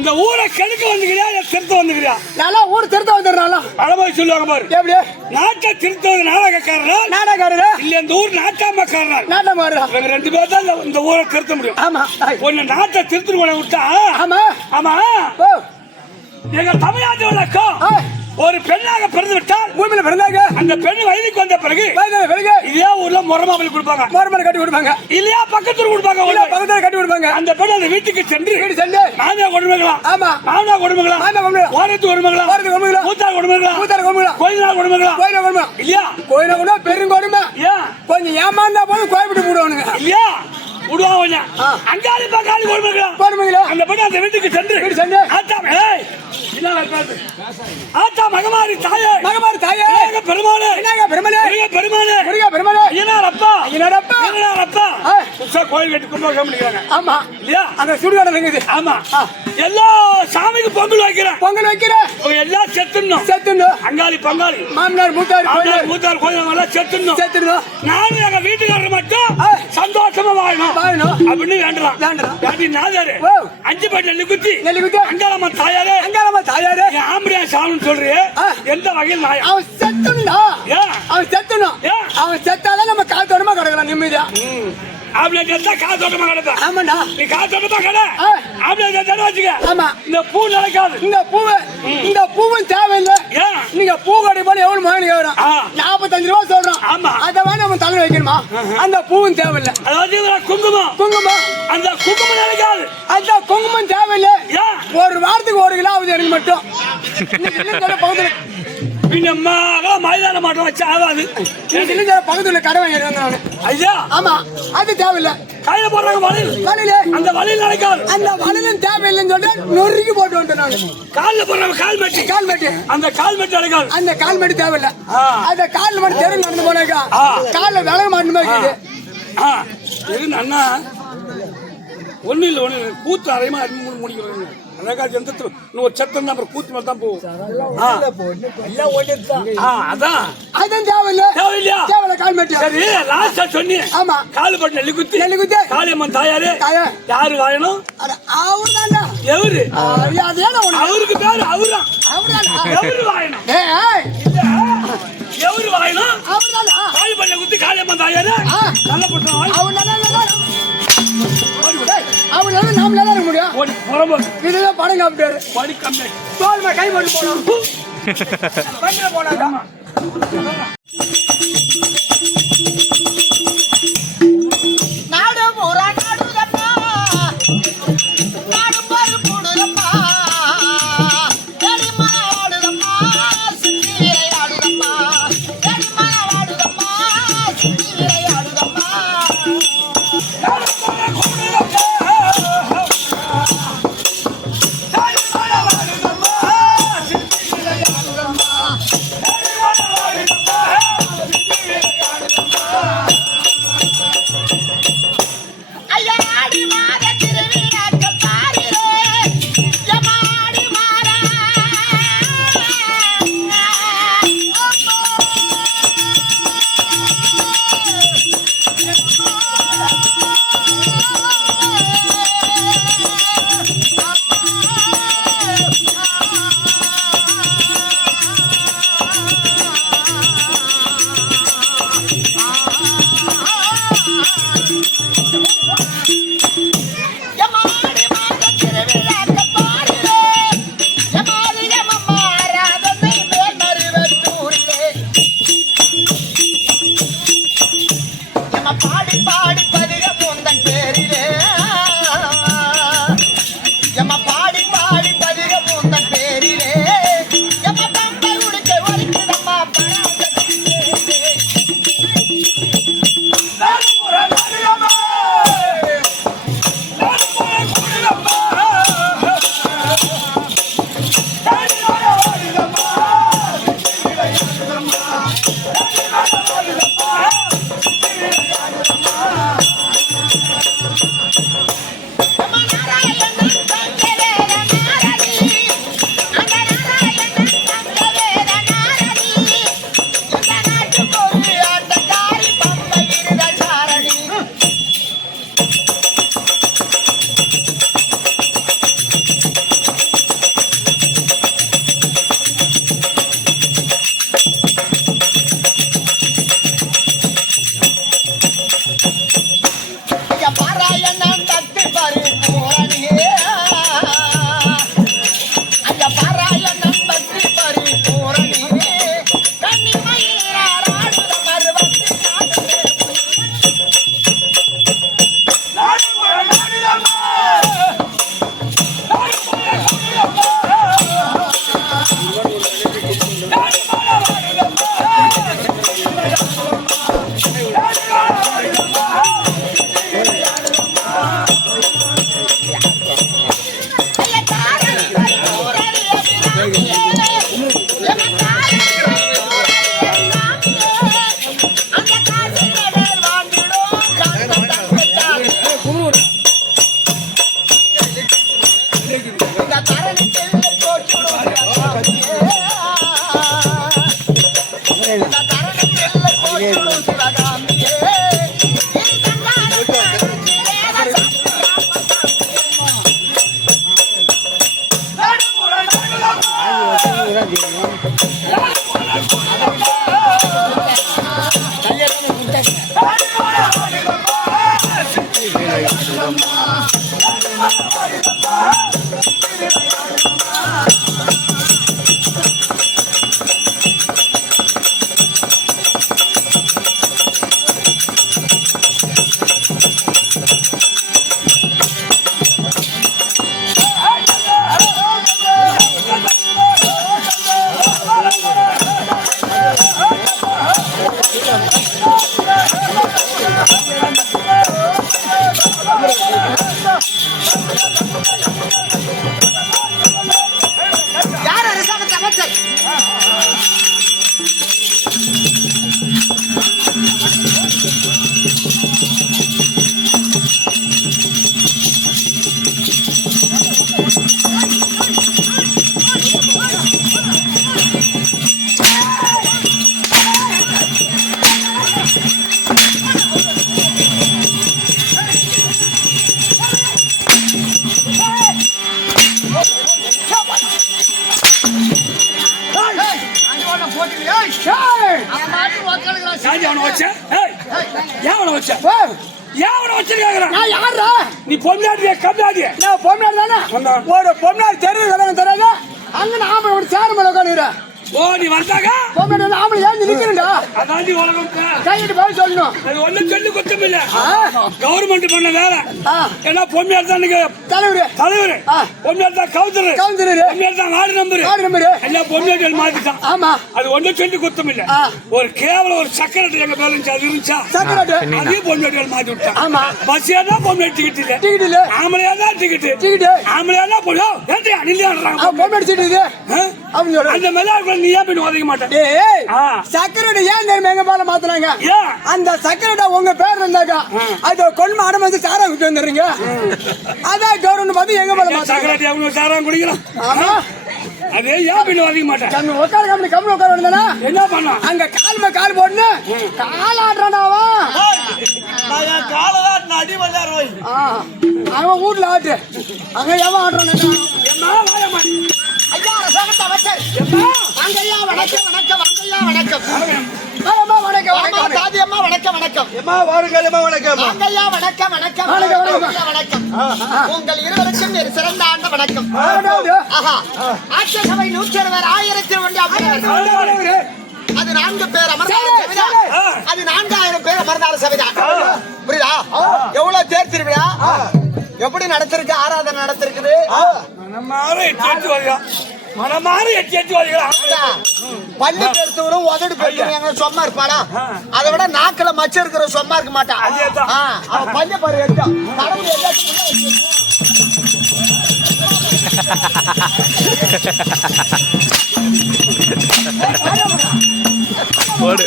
இந்த ஊரை கெடுக்க வந்துக்கிறியா திருத்த வந்துக்கிறியா? நல்லா ஊர் திருத்த வந்துடுறாங்க. பழமொழி சொல்லுவாங்க பாரு. எப்படி? நாட்டை திருத்தவது நாடகக்காரரா இல்ல இந்த ஊர் நாட்டாமக்காரரா? இவங்க ரெண்டு பேர் தான் இந்த ஊரை திருத்த முடியும். ஆமா. ஒன்னு நாட்டை திருத்த விட்டா. ஆமா ஆமா. எங்க தமிழ்நாட்டு வழக்கம் ஒரு பெண்ணாக பிறந்து விட்டால் பூமியில பிறந்தாங்க அந்த பெண் வயதுக்கு வந்த பிறகு இதே ஊர்ல முறமாவல் கொடுப்பாங்க, முறமாவல் கட்டி கொடுப்பாங்க, இல்லையா பக்கத்துல கொடுப்பாங்க, பக்கத்துல கட்டி கொடுப்பாங்க. அந்த பெண் அந்த வீட்டுக்கு சென்று மாமியா கொடுமைகளாம், ஆமா மாமனா கொடுமைகளாம், ஓரத்து கொடுமைகளாம், மூத்தார் கொடுமைகளாம், கோயிலா கொடுமைகளாம், இல்லையா கோயில கூட பெருங்கொடுமை. கொஞ்சம் ஏமாந்தா போது கோயிட்டு போடுவானுங்க, இல்லையா விடுவாங்க. அங்காளி பங்காளி கொடுமைகளா அந்த பெண் அந்த வீட்டுக்கு சென்று ஆத்தா மகமாரி தாயே பெருமாளே கோயில் கட்டி கும்பிடுறாங்க. ஆமா இல்லையா அந்த சுடுகாடு இருக்குது. ஆமா எல்லா சாமிக்கு பொங்கல் வைக்கிறேன் எல்லாம் செத்துணும். அங்காளி பங்காளி மாமனார் மூத்தார் கோயில் செத்துணும். நானும் எங்க வீட்டுக்காரர் மட்டும் சந்தோஷமா வாழணும் அப்படின்னு வேண்டலாம். அஞ்சு பேட்டை நெல்லிக்குத்தி அங்காளம்மா தாயாரே ஆம்படியா சாமி சொல்றிய எந்த வகையில் நாயா? அவன் செத்தணும். அவன் செத்தாதான் நம்ம காத்தோட்டமா கிடக்கலாம் நிம்மதியா. காத்தோட்டமா கிடப்பா. ஆமாண்டா நீ காத்தோட்டமா கிட வச்சுக்க. ஆமா இந்த பூ நடக்காது. இந்த பூவும் தேவையில்லை. நீங்க பூ கட்டி போன எவ்வளவு மகன் வரும்? 45 ரூபாய் சொல்றோம். ஆமா அதை வேணா நம்ம தலையில வைக்கணுமா? அந்த பூவும் தேவையில்லை. அதாவது குங்குமம் அந்த குங்குமம் நடக்காது. அந்த குங்குமம் தேவையில்லை. ஒரு வாரத்துக்கு 1 கிலோ ஆகுது எனக்கு மட்டும். மைதான மாட்டம் வச்சு ஆகாது. பக்கத்துல கடை வாங்கிடுவாங்க. ஐயா ஆமா அது தேவையில்லை. கையில போடுறாங்க வலையில அந்த வலையில் நடக்காது. அந்த வலையிலும் தேவையில்லைன்னு சொல்லிட்டு நொறுக்கி போட்டு வந்துட்டேன் நான். காலில் போடுறாங்க கால்மெட்டி அந்த கால்மெட்டி நடக்காது. அந்த கால்மெட்டி தேவையில்லை. அந்த கால் மட்டும் தெரு நடந்து போனாக்கா காலில் விலக மாட்டேன். அண்ணா ஒண்ணு இல்ல கூத்து அரைமா முடிக்கிறாங்க. ஒரு சத்தம் நம்பர் கூத்து மாதிரி தான் போகும். அதான் தேவையில்லையா கால்மெட்டி. சரி லாஸ்டா சொன்னீங்க. ஆமா காலுப்பட்டு நெல்லிக்குத்தி காளியம்மன் தாயாரு யாரு வாயணும்? அவரு தான்டா. எவரு? அவருக்கு பேரு அவருதான். எவரு வாயணும்? எவரு வாயணும்? அவருதான். காலுப்பட்டு குத்தி காளியம்மன் தாயாரு நல்ல அவனால நாம நல்லா இருக்க முடியும். இதுதான் படம் காப்பிட்டாரு. தோல் கை போட்டு போனாங்க. நாடு பூரா நாடுதம்மா, நாடு பாரு போடுதம்மா, எடிமான வாடுதம்மா, சிந்தி விளையாடுதம்மா, எடிமான வாடுதம்மா, சிந்தி விளையாடுதம்மா. எம்மா பாடி பாடி பதிக பூந்த பேரிலே எம்மா தம்பை உடுக்க வலிக்குதம்மா யார் அரசாங்கத்து அமைச்சர்? நீ பொம்னாடியா கம்னாடியா? நான் பொம்னாடி தானே. ஒரு பொம்னாடி தெரியாது அங்க நாம ஒரு சேர் மேல உட்காந்துக்கிறேன். ஓ நீ வந்தாங்க பொம்னாடி ஆம்பளை ஏன் நிக்கிறேன்டா? அதாண்டி உலகம் கையிட்டு போய் சொல்லணும். அது ஒண்ணு சொல்லி குத்தம் இல்ல. கவர்மெண்ட் பண்ண வேலை. ஏன்னா பொம்மையார் தான் தலைவர். பொம்மையார் தான் கவுன்சிலர். பொம்மையார் தான் வார்டு நம்பர். எல்லாம் பொம்மையார் மாத்திட்டான். ஆமா அது ஒண்ணு சொல்லி குத்தம் இல்ல. ஒரு கேவலம் ஒரு செக்ரட்டரி எங்க பேலன்ஸ் அது இருந்துச்சா? அதே பொம்மையார் மாத்தி விட்டான். ஆமா பஸ் ஏன்னா பொம்மையார் டிக்கெட் இல்ல. ஆம்பளையா தான் டிக்கெட். ஆம்பளையா தான் போடும். ஏன்டி அணிலியாடுறாங்க? பொம்மையார் சீட் இது. அந்த மேல நீ ஏன் போய் உதைக்க மாட்டேன்? சக்கரட்டை ஏன் தெரியுமா எங்க பால மாத்தினாங்க? அந்த சக்கரட்டை உங்க பேர் இருந்தாக்கா அது கொள்மை அடம் வந்து சாரா விட்டு வந்துடுறீங்க. அதான் கவர்மெண்ட் பார்த்து எங்க பால சக்கரட்டை அவங்க சாரா குடிக்கலாம். அதே ஏன் போய் உதைக்க மாட்டேன்? உட்கார கம்மி உட்கார வேண்டியதானா? என்ன பண்ணா அங்க கால் போட்டு கால் ஆடுறானாவா? காலதான் அடி வந்தார் அவன் வீட்டுல ஆட்டு அங்க எவன் ஆடுறான்? ஐயா அரசாங்கத்து அமைச்சர் வாங்கய்யா வணக்கம் வணக்கம் வாங்கய்யா வணக்கம் அம்மா வணக்கம் வணக்கம் தாதி அம்மா வணக்கம் வணக்கம் அம்மா வாருங்கள் அம்மா வணக்கம் வாங்கய்யா வணக்கம் வணக்கம் வணக்கம் உங்கள் இருவருக்கும் ஒரு சிறந்த ஆண்ட வணக்கம். ஆஹா ஆட்சி சபை 101 அது 4 பேர் அமர்ந்தார சபைதா. அது 4000 பேர் அமர்ந்தார சபைதா. புரியுதா? எவ்வளவு தேர் திருவிழா எப்படி நடத்திருக்கு? ஆராதனை நடத்திருக்குது. மனமாறு எட்டி பள்ளி பெருத்தவரும் உதடு பெருத்தவரும் சொம்மா இருப்பானா? அதை விட நாக்கில மச்சம் இருக்கிற சொம்மா இருக்க மாட்டான். அவன் பள்ளி பாரு எடுத்தான் கடவுள் ஓடு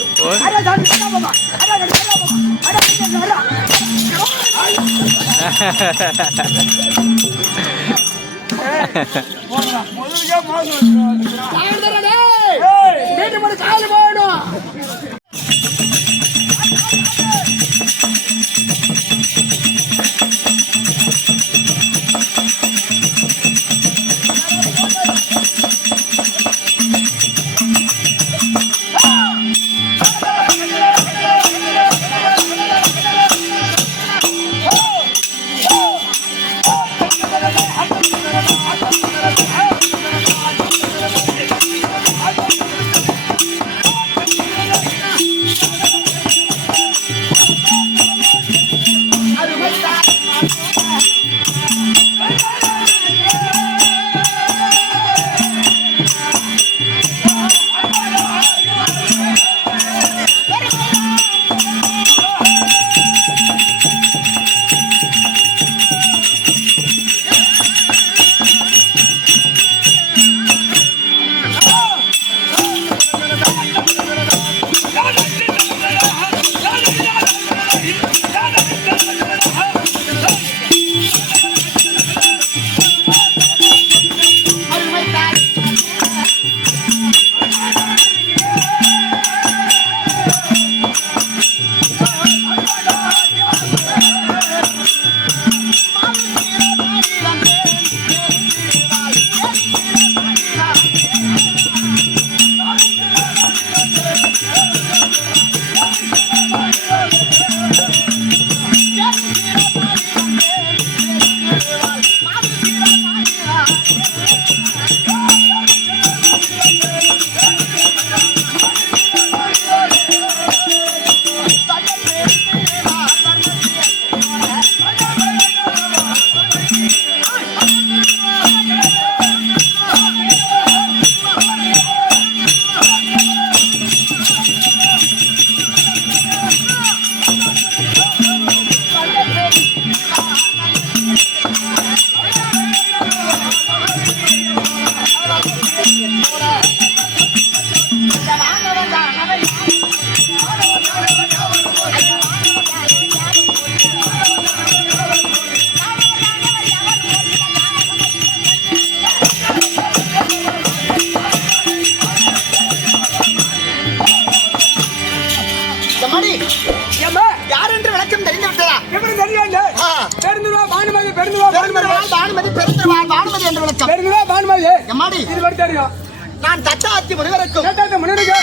நான் தட்டாத்தி முனிவருக்கும்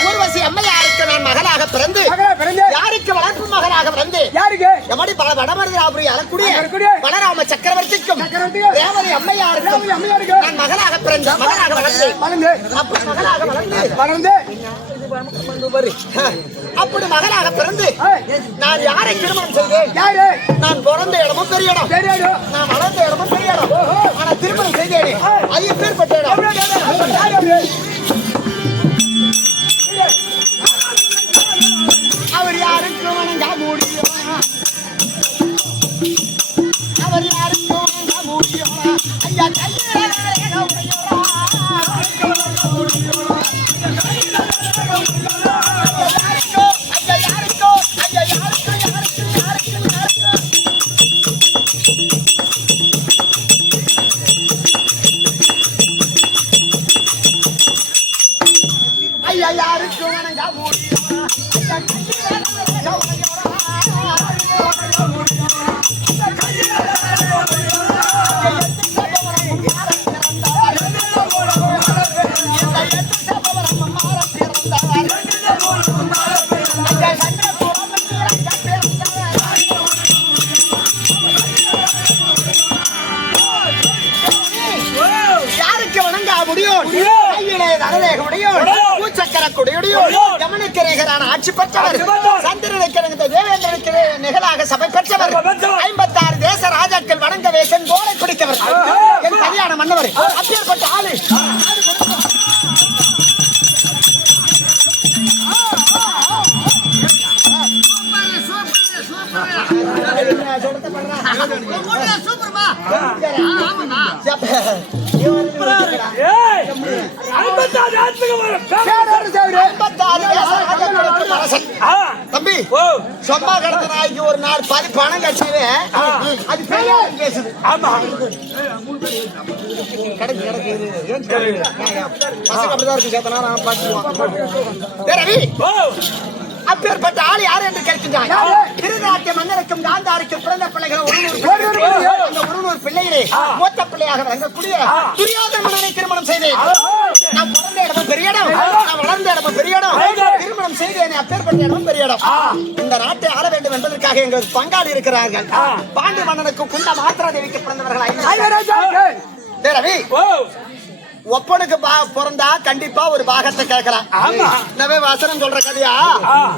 ஊர்வசி அம்மையாருக்கு நான் மகனாக பிறந்து யாருக்கு வளர்ப்பு மகனாக பிறந்து எம்மடி பல வடமருதாபுரி அழக்கூடிய பலராம சக்கரவர்த்திக்கும் ரேவதி அம்மையாருக்கும் நான் மகனாக பிறந்த மகனாக வளர்ந்து அப்படி மகனாக பிறந்து நான் யாரை திருமணம் செய்தேன்? நான் பிறந்த இடமும் பெரிய இடம், நான் வளர்ந்த இடமும் பெரிய இடம். ஆனா திருமணம் செய்தேன் அது பேர்பட்ட இடம். அவர் யாருக்கு வணங்க முடியும்? அவர் யாருக்கு வணங்க முடியும்? ஐயா யாருக்கு வணங்க முடியும்? யாருக்கு வணங்க முடியும்? கையிலே நரவேக முடியும், பூச்சக்கர கொடியுடையும் யமனுக்கு நிகரான ஆட்சி பெற்றவர், சந்திரனுக்கு நிகழ்ந்த தேவேந்திரனுக்கு நிகழாக சபை பெற்றவர், 56 தேச ராஜாக்கள் வணங்கவே செங்கோலை பிடிக்கவர், என் கல்யாண மன்னவர். அப்பேற்பட்ட ஆளு தம்பி சும்மா கிடந்த நாய்க்கு ஒரு நாள் பணம் கட்சியே அது பெரிய பேசுது. ஆமா கிடக்கு பசங்க அப்படிதான் இருக்கு. சேத்தனா நான் பார்த்துக்குவோம். அப்பேற்பட்ட ஆள் யார் என்று கேட்கின்றாய்? திருநாட்டிய மன்னருக்கும் காந்தாருக்கும் பிறந்த பிள்ளைகள் 100 பிள்ளைகளே மூத்த பிள்ளையாக வழங்கக்கூடிய துரியோதன மன்னனை திருமணம் செய்தேன். நான் பிறந்த இடமும் பெரிய இடம், நான் வளர்ந்த இடமும் பெரிய இடம், திருமணம் செய்தேன். அப்பேற்பட்ட இடமும் பெரிய இடம். இந்த நாட்டை ஆள வேண்டும் என்பதற்காக எங்களுக்கு பங்காளி இருக்கிறார்கள். பாண்டி மன்னனுக்கு குந்த மாத்திரா தேவிக்கு பிறந்தவர்கள் ரவி. ஒப்பனுக்கு பிறந்தா கண்டிப்பா ஒரு பாகத்தை கேட்கலாம். நவே வசனம் சொல்ற கதையா?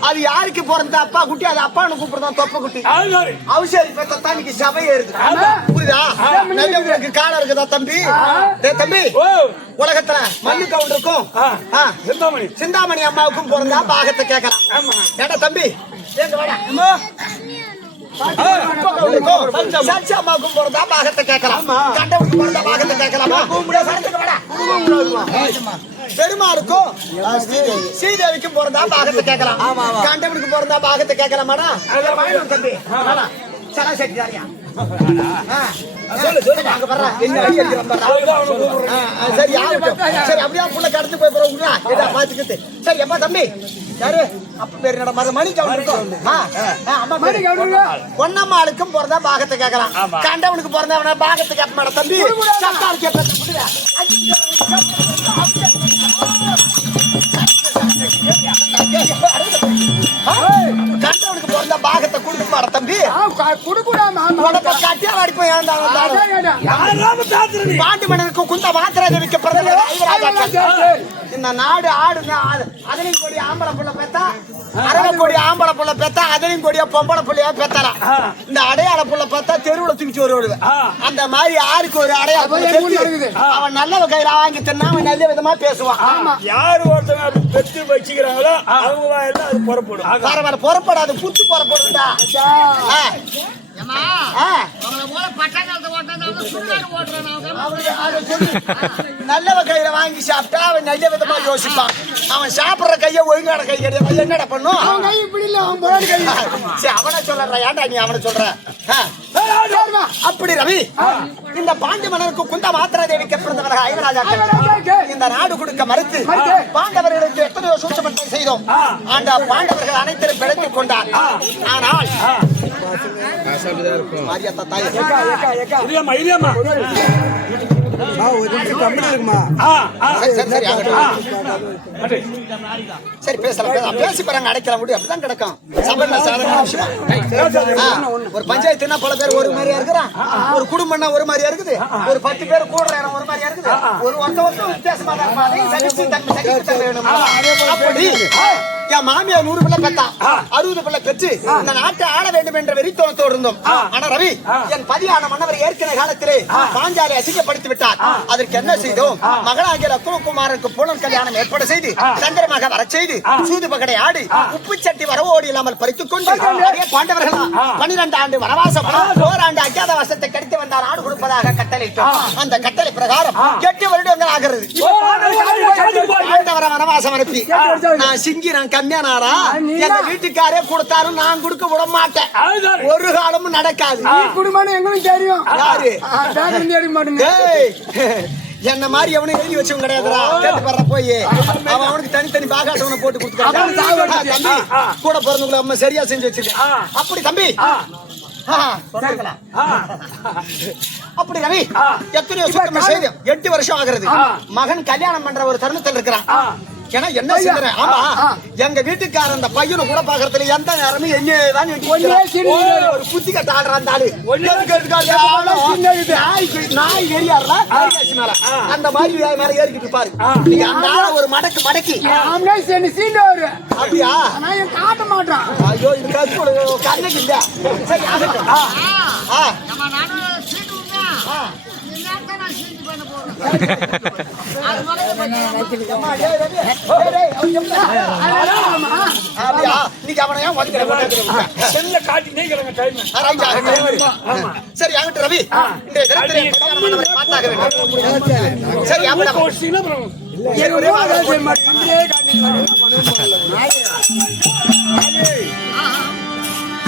அது யாருக்கு பிறந்த அப்பா குட்டி, அது அப்பான்னு கூப்பிடுறோம் தொப்ப குட்டி. அவசியம் இப்ப இன்னைக்கு சபை ஏறுது. புரியுதா? உங்களுக்கு காலம் இருக்குதா தம்பி? தம்பி உலகத்துல மல்லு கவுண்டருக்கும் சிந்தாமணி அம்மாவுக்கும் பிறந்தா பாகத்தை கேட்கலாம். ஏடா தம்பி அம்மாவுக்கும் பிறந்தா பாகத்தை கேட்கலாம். கண்டவுக்கு பிறந்தா பாகத்தை கேட்கலாமா? பெருமாளுக்கும் ஸ்ரீதேவிக்கும் பிறந்தா பாகத்தை கேட்கலாம். கண்டவனுக்கு பிறந்தா பாகத்தை கேட்கலாமாடா? தம்பி சராசரியா சரி அப்படியா புள்ள கடந்து போய் பாத்துக்கிட்டு சரி அப்பா தம்பி யாரு அப்ப பேரு நட மணி பொன்னம்மாளுக்கும் பிறந்தா பாகத்தை கேட்கலாம். கண்டவனுக்கு பிறந்தவன பாகத்தை கேட்க மாட்டா தம்பி. கண்டவனுக்கு பிறந்த பாகத்தை கொடுக்க மாட்ட தம்பி. பாண்டி மன்னனுக்கு குந்த மாத்திரை தேவிக்க பிறந்த இந்த நாடு ஆடு அதனையும் கோடி ஆம்பளை புள்ள பெத்தா, 60 கோடி ஆம்பளை புள்ள பெத்தா, அதனையும் கோடியா பொம்பளை புள்ளையா பெத்தலாம். இந்த அடையாள புள்ள பார்த்தா தெருவுல தூக்கிச்சு வருவாரு. அந்த மாதிரி யாருக்கு ஒரு அடையாளம் அவன் நல்ல கையில வாங்கி தின்னா அவன் நல்ல விதமா பேசுவான். யாரு ஒருத்தவங்க பெற்று வச்சுக்கிறாங்களோ அவங்க எல்லாம் அது புறப்படும். பரவாயில்ல புறப்படாது, புத்து புறப்படுதுடா. நல்லவ கையில வாங்கி சாப்பிட்டா அவன் நல்ல விதமா யோசிப்பான். அவன் சாப்பிடுற கைய ஒழுங்கான கை கிடையாது. என்னடா பண்ணும் அவனை சொல்ற? ஏன்டா நீ அவனை சொல்ற? அப்படி ரவி இந்த பாண்டி மன்னருக்கு குந்த மாத்திரை தேவிக்க பிறந்தவர்கள் ஐவராஜாக்கள் இந்த நாடு கொடுக்க மறுத்து பாண்டவர்களுக்கு எத்தனையோ சூட்சமத்தை செய்தோம். ஆண்ட பாண்டவர்கள் அனைத்திலும் பிழைத்துக் கொண்டார். ஆனால் சரி பேசலாம், பேசி பாருங்க, அடைக்கலாம் முடியும். அப்படிதான் கிடக்கும். ஒரு பஞ்சாயத்துனா பல பேர் ஒரு மாதிரியா இருக்கிறான், ஒரு குடும்பம்னா ஒரு மாதிரியா இருக்குது, ஒரு 10 பேர் கூட ஒரு மாதிரியா இருக்குது, ஒரு ஒருத்தர் வித்தியாசமா தான். அப்படி என் மாமியார் 100 பிள்ளை பெற்றா, 60 பிள்ளை பெற்று இந்த நாட்டை ஆள வேண்டும் என்ற வெறித்தோணத்தோடு இருந்தோம். ஆனா ரவி என் பதியான மன்னவர் ஏற்கனவே காலத்திலே பாஞ்சாலை அசிங்கப்படுத்தி விட்டார். அதற்கு என்ன செய்தோம்? மகளாகிய லக்குவகுமாரனுக்கு புனல் கல்யாணம் ஏற்பாடு செய்து சந்திரமாக வர செய்து சூது பகடை ஆடி உப்பு சட்டி வரவோடு இல்லாமல் பறித்துக் கொண்டு பாண்டவர்களா 12 ஆண்டு வனவாசம், ஓராண்டு அஜாதவாசத்தை கடித்து வந்தால் நாடு கொடுப்பதாக கட்டளையிட்டோம். அந்த கட்டளை பிரகாரம் 8 வருடங்கள் ஆகிறது. வனவாசம் அனுப்பி நான் சிங்கி நான் கம்மியானாரா எங்க வீட்டுக்காரே கொடுத்தாரும் நான் கொடுக்க விட மாட்டேன். ஒரு காலமும் நடக்காது. குடும்பம் எங்களுக்கு தெரியும். என்ன மாதிரி எவனும் எழுதி வச்சவங்க கிடையாதுடா. கேட்டு வர்ற போய் அவன் அவனுக்கு தனித்தனி பாகாட்டவனை போட்டு கொடுத்துருக்கான். கூட பிறந்தவங்களை அம்மா சரியா செஞ்சு வச்சிருக்கேன். அப்படி தம்பி அப்படி ரவி எத்தனையோ சுத்தமா செய்து 8 வருஷம் ஆகிறது. மகன் கல்யாணம் பண்ற ஒரு தருணத்தில் இருக்கிறான். ஏன்னா என்ன செய்யறேன் ஆமா எங்க வீட்டுக்காரர் அந்த பையனை கூட பாக்குறதுல எந்த நேரமும் என்னதான் ஒரு புத்தி கட்ட ஆடுற அந்த ஆளு நாய் ஏறியாருல மேல அந்த மாதிரி மேல ஏறிக்கிட்டு இருப்பாரு நீங்க அந்த ஆள ஒரு மடக்கி அப்படியா காட்ட மாட்டான் ஐயோ இது கண்ணுக்கு இல்ல சரி சரி ஆகட்டும் ரவி பார்த்தாக வேண்டும் சரி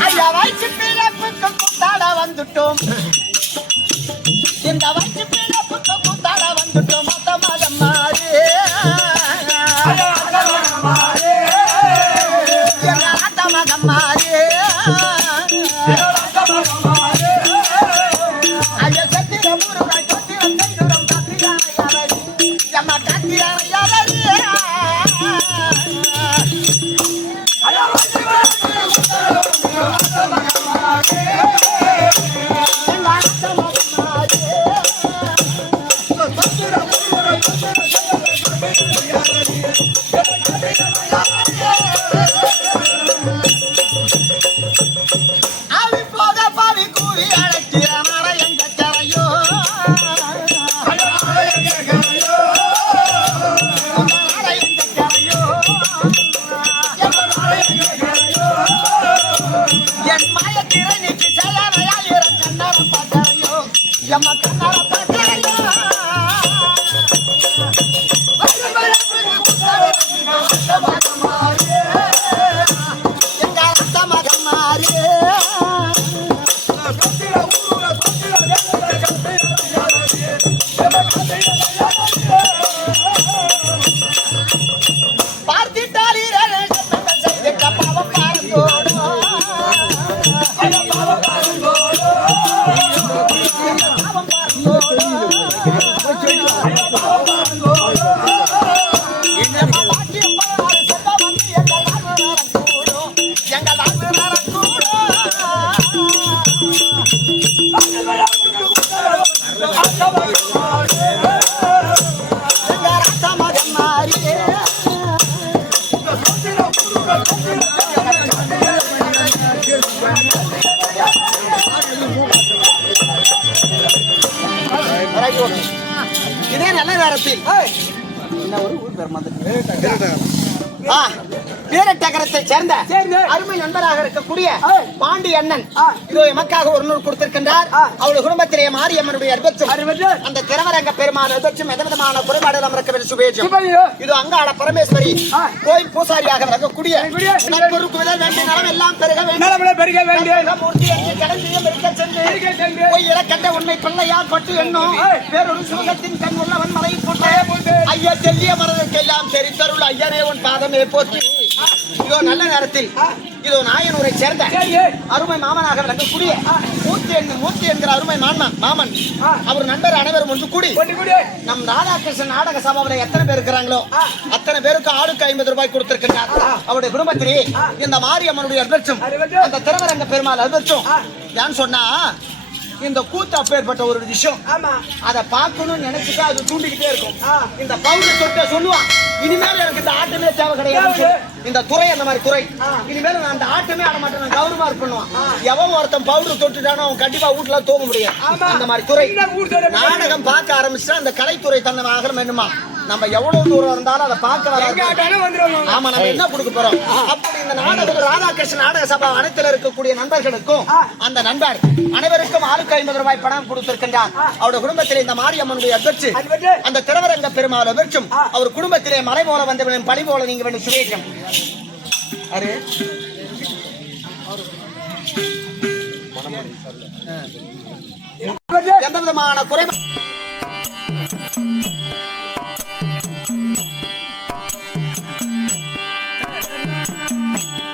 ஐயா வாய்ச்சி பிறப்புக்கு கூத்தாட வந்துட்டோம் இந்த வாய்ச்சி பிறப்புக்கு கூத்தாட வந்துட்டோம் மொத்தமாக மாறி மகம் மாறி ஐயா சத்திர முருகன் கொத்திரம் கைதுரம் கத்தியாரை எம்மா கத்தியாரை இதே நல்ல நேரத்தில் என்ன ஒரு ஊர் வீரட்டகரத்தை சேர்ந்த அருமை நண்பராக இருக்கக்கூடிய பாண்டி அண்ணன் இதோ எமக்காக ஒரு நூல் கொடுத்திருக்கின்றார். அவருடைய குடும்பத்திலே மாரியம்மனுடைய அற்புதம் அந்த திரவரங்க பெருமான் அற்புதம் எதவிதமான குறைபாடு அமர்க்க சுபேஜம் இது அங்காள பரமேஸ்வரி கோயில் பூசாரியாக இருக்கக்கூடிய நலம் எல்லாம் பெருக வேண்டும் கண்ட உண்மை பிள்ளையார் பட்டு எண்ணும் வேறொரு சுகத்தின் கண் உள்ளவன் மலை போட்டு ஐயா தெல்லிய மரதற்கெல்லாம் தெரிந்தருள் ஐயனே உன் பாதமே போற்றி. இதோ நல்ல நேரத்தில் இதோ நாயனூரை சேர்ந்த அருமை மாமனாக விளங்கக்கூடிய மூர்த்தி என்கிற அருமை மாமன் அவர் நண்பர் அனைவரும் ஒன்று கூடி நம் ராதாகிருஷ்ணன் நாடக சபாவில எத்தனை பேர் இருக்கிறாங்களோ அத்தனை பேருக்கு ஆளுக்கு 50 ரூபாய் கொடுத்திருக்கிறார். அவருடைய குடும்பத்திலே இந்த மாரியம்மனுடைய அற்புதம் அந்த திருவரங்க பெருமாள் அற்புதம் நான் சொன்னா இந்த கூத்து அப்பேற்பட்ட ஒரு விஷயம் அதை பார்க்கணும்னு நினைச்சுட்டு அது தூண்டிக்கிட்டே இருக்கும். இந்த பவுடர் தொட்ட சொல்லுவான் இனிமேல் எனக்கு இந்த ஆட்டமே தேவை கிடையாது. இந்த துறை அந்த மாதிரி துறை இனிமேல் நான் அந்த ஆட்டமே ஆட மாட்டேன், நான் கௌரவமா பண்ணுவான். எவன் ஒருத்தன் பவுடர் தொட்டுட்டானோ அவன் கண்டிப்பா வீட்டுல தூங்க முடியாது. அந்த மாதிரி துறை நாடகம் பார்க்க ஆரம்பிச்சுட்டா அந்த கலைத்துறை தன்னை ஆகணும் என்னமா நம்ம எவ்வளவு தூரம் இருந்தாலும் அதை பார்க்க ஆமா நம்ம என்ன கொடுக்க போறோம். அப்படி இந்த நாடகம் ராதாகிருஷ்ணன் நாடக சபா அனைத்துல இருக்கக்கூடிய நண்பர்களுக்கும் அந்த நண்பர் அனைவருக்கும் ஆளுக்கு 50 ரூபாய் பணம் கொடுத்திருக்கின்றார். அவருடைய குடும்பத்திலே இந்த மாரியம்மனுடைய அகற்று அந்த திருவரங்க பெருமாள் அகற்றும் அவர் குடும்பத்திலே மலை போல வந்தவனின் பழி போல நீங்க வேண்டிய சுவேகம் அரே எந்த விதமான குறைபாடு